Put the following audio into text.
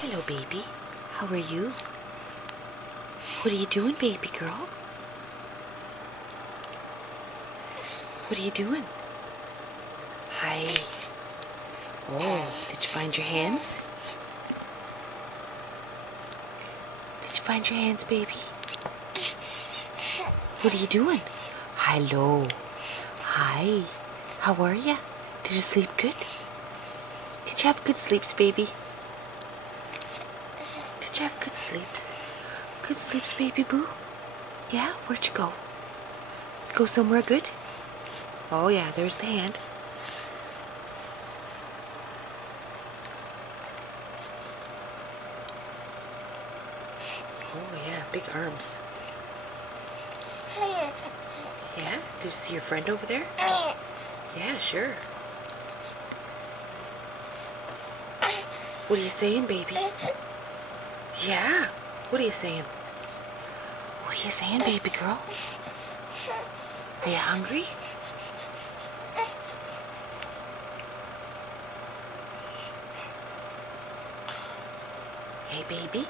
Hello, baby. How are you? What are you doing, baby girl? What are you doing? Hi. Oh, did you find your hands? Did you find your hands, baby? What are you doing? Hello. Hi. How are you? Did you sleep good? Did you have good sleeps, baby? Did you have good sleeps? Good sleeps, baby boo? Yeah? Where'd you go? Go somewhere good? Oh yeah, there's the hand. Oh yeah, big arms. Yeah? Did you see your friend over there? Yeah, sure. What are you saying, baby? Yeah. What are you saying? What are you saying, baby girl? Are you hungry? Hey, baby.